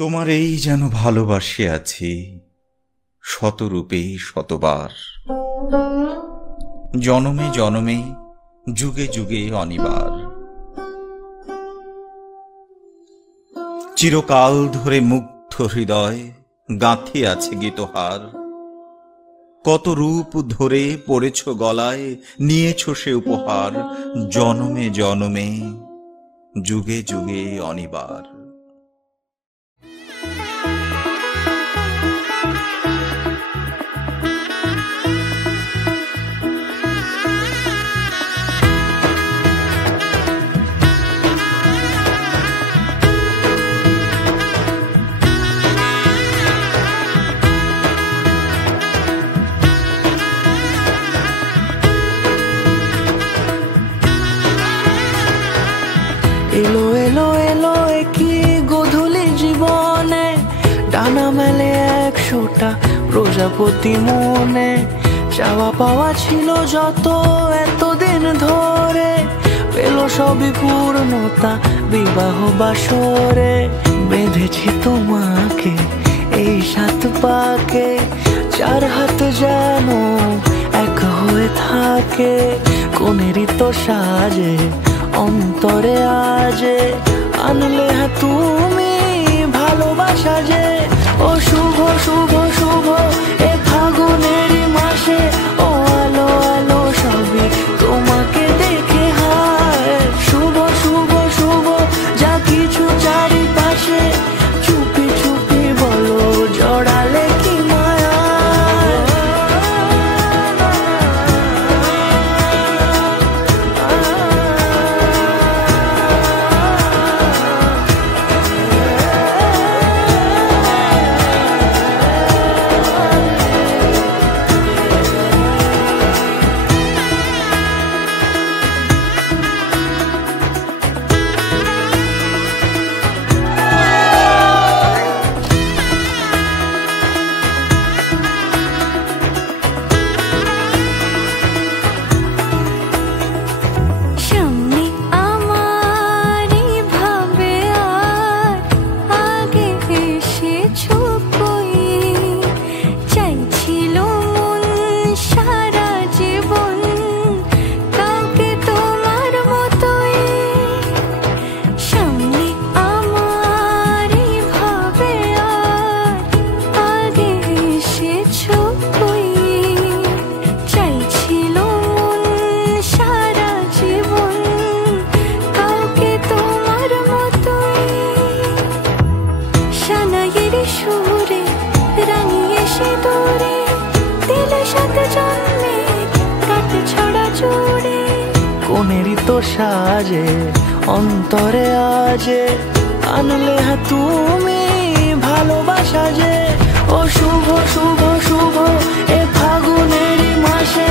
তোমার এই যেন ভালোবাসে আছি শতরূপে শতবার, জনমে জনমে যুগে যুগে অনিবার। চিরকাল ধরে মুগ্ধ হৃদয় গাঁথে আছে গীতহার। কত রূপ ধরে পড়েছ গলায়, নিয়েছ সে উপহার, জনমে জনমে যুগে যুগে অনিবার। এলো এলো এলো কি গোধূলি জীবনে, ডানা মেলে 100টা প্রজাপতি মনে। চাওয়া পাওয়া ছিল যত এতদিন ধরে, পেল সবই পূর্ণতা বিবাহ বাসরে। বেঁধেছি তোমাকে এই 7 পাকে, 4 হাত যেন এক হয়ে থাকে। কোনেরই তো সাজে অন্তরে আজে, আনলে তুমি ভালোবাসা যে। ও শুভ শুভ শুভ এ ফাগুনেরই মাসে, ও আলো আলো সবই তোমাকে দেখে হায়। শুভ শুভ শুভ যা কিছু চারিপাশে, চুপি চুপি বলো জড়ালে কি মায়া। কোনেরই তো সাজে অন্তরে আজে, আনলে তুমি ভালোবাসা যে। ও শুভ শুভ শুভ এ ফাগুনেরই মাসে,